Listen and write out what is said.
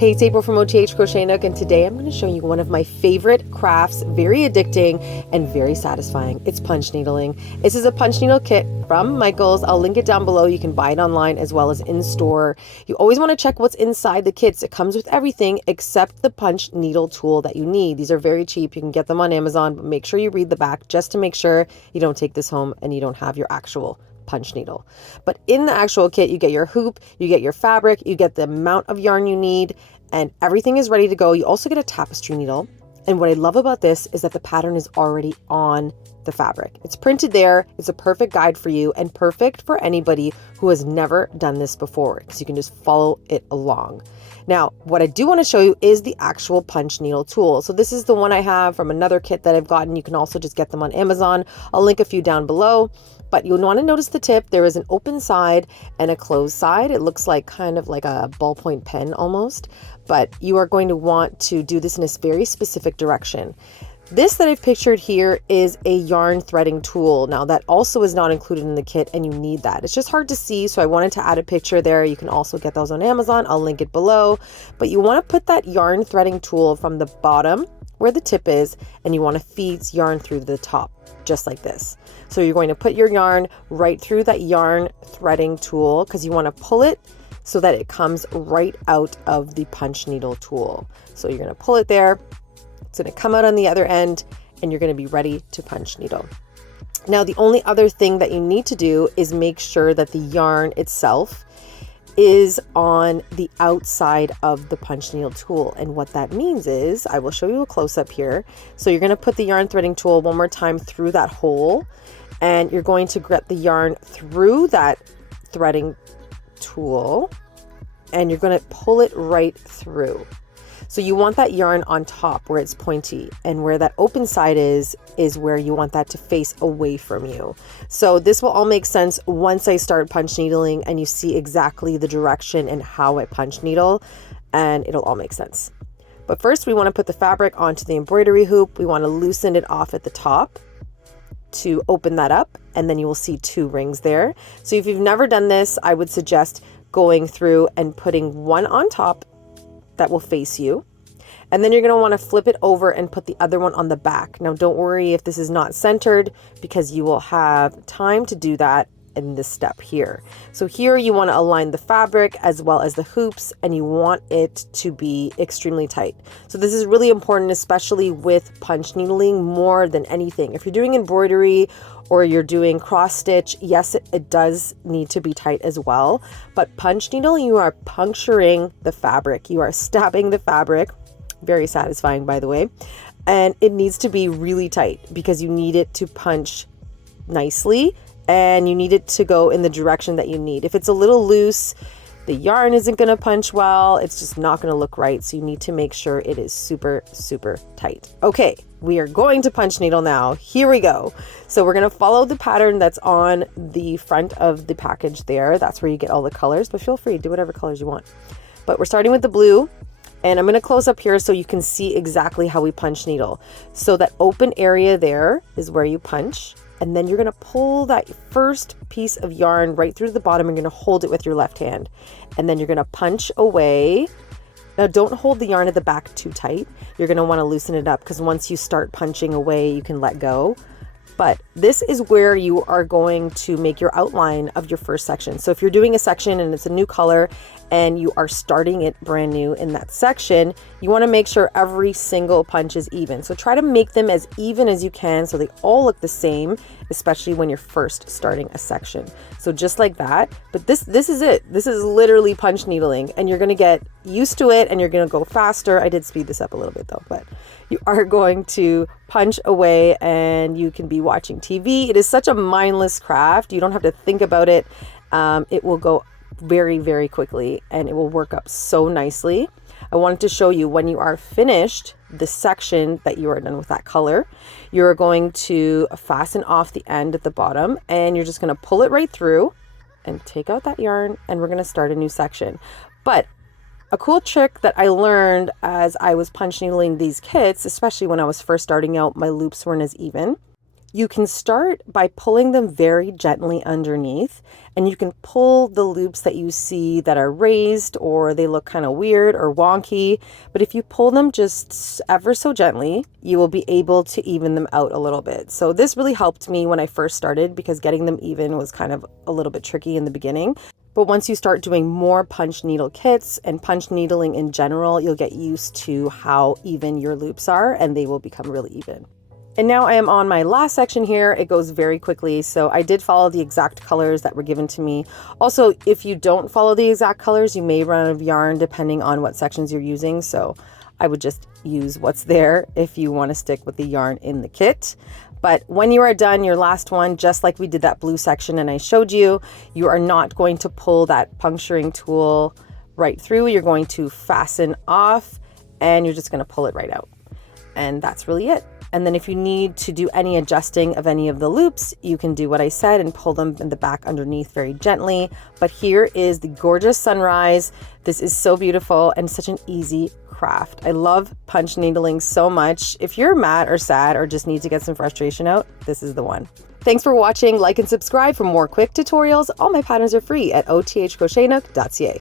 Hey, it's April from OTH Crochet Nook, and today I'm going to show you one of my favorite crafts, very addicting and very satisfying. It's punch needling. This is a punch needle kit from Michaels. I'll link it down below. You can buy it online as well as in store. You always want to check what's inside the kits. It comes with everything except the punch needle tool that you need. These are very cheap. You can get them on Amazon, but make sure you read the back just to make sure you don't take this home and you don't have your actual punch needle. But in the actual kit, you get your hoop, you get your fabric, you get the amount of yarn you need, and everything is ready to go. You also get a tapestry needle. And what I love about this is that the pattern is already on the fabric. It's printed there. It's a perfect guide for you and perfect for anybody who has never done this before, because you can just follow it along. Now, what I do want to show you is the actual punch needle tool. So this is the one I have from another kit that I've gotten. You can also just get them on Amazon. I'll link a few down below. But you'll want to notice the tip. There is an open side and a closed side. It looks like kind of like a ballpoint pen almost, but you are going to want to do this in a very specific direction. This that I've pictured here is a yarn threading tool. Now that also is not included in the kit and you need that. It's just hard to see, so I wanted to add a picture there. You can also get those on Amazon. I'll link it below. But you want to put that yarn threading tool from the bottom where the tip is, and you want to feed yarn through the top, just like this. So you're going to put your yarn right through that yarn threading tool because you want to pull it so that it comes right out of the punch needle tool. So you're going to pull it there. It's going to come out on the other end and you're going to be ready to punch needle. Now, the only other thing that you need to do is make sure that the yarn itself is on the outside of the punch needle tool. And what that means is, I will show you a close-up here. So you're going to put the yarn threading tool one more time through that hole, and you're going to get the yarn through that threading tool, and you're going to pull it right through. So you want that yarn on top where it's pointy, and where that open side is where you want that to face away from you. So this will all make sense once I start punch needling and you see exactly the direction and how I punch needle, and it'll all make sense. But first we want to put the fabric onto the embroidery hoop. We want to loosen it off at the top to open that up, and then you will see 2 rings there. So if you've never done this, I would suggest going through and putting one on top that will face you. And then you're going to want to flip it over and put the other one on the back. Now, don't worry if this is not centered, because you will have time to do that in this step here. So here you want to align the fabric as well as the hoops, and you want it to be extremely tight. So this is really important, especially with punch needling more than anything. If you're doing embroidery or you're doing cross stitch, yes, it does need to be tight as well. But punch needle, you are puncturing the fabric. You are stabbing the fabric. Very satisfying, by the way. And it needs to be really tight because you need it to punch nicely, and you need it to go in the direction that you need. If it's a little loose, the yarn isn't going to punch well. It's just not going to look right. So you need to make sure it is super, super tight. Okay, we are going to punch needle now. Here we go. So we're going to follow the pattern that's on the front of the package there. That's where you get all the colors, but feel free to do whatever colors you want. But we're starting with the blue. And I'm going to close up here so you can see exactly how we punch needle. So that open area there is where you punch. And then you're going to pull that first piece of yarn right through the bottom. You're going to hold it with your left hand. And then you're going to punch away. Now, don't hold the yarn at the back too tight. You're going to want to loosen it up, because once you start punching away, you can let go. But this is where you are going to make your outline of your first section. So if you're doing a section and it's a new color and you are starting it brand new in that section, you want to make sure every single punch is even. So try to make them as even as you can so they all look the same, especially when you're first starting a section. So just like that. But this is it. This is literally punch needling, and you're going to get used to it and you're going to go faster. I did speed this up a little bit though, but you are going to punch away and you can be watching TV. It is such a mindless craft. You don't have to think about it. It will go very, very quickly and it will work up so nicely. I wanted to show you when you are finished the section that you are done with that color, you're going to fasten off the end at the bottom, and you're just going to pull it right through and take out that yarn, and we're going to start a new section. But a cool trick that I learned as I was punch needling these kits, especially when I was first starting out, my loops weren't as even. You can start by pulling them very gently underneath, and you can pull the loops that you see that are raised or they look kind of weird or wonky. But if you pull them just ever so gently, you will be able to even them out a little bit. So this really helped me when I first started because getting them even was kind of a little bit tricky in the beginning. But once you start doing more punch needle kits and punch needling in general, you'll get used to how even your loops are and they will become really even. And now I am on my last section here. It goes very quickly. So I did follow the exact colors that were given to me. Also, if you don't follow the exact colors, you may run out of yarn depending on what sections you're using. So I would just use what's there if you want to stick with the yarn in the kit. But when you are done, your last one, just like we did that blue section and I showed you, you are not going to pull that puncturing tool right through. You're going to fasten off and you're just going to pull it right out. And that's really it. And then if you need to do any adjusting of any of the loops, you can do what I said and pull them in the back underneath very gently. But here is the gorgeous sunrise. This is so beautiful and such an easy craft. I love punch needling so much. If you're mad or sad or just need to get some frustration out, this is the one. Thanks for watching. Like and subscribe for more quick tutorials. All my patterns are free at othcrochetnook.ca.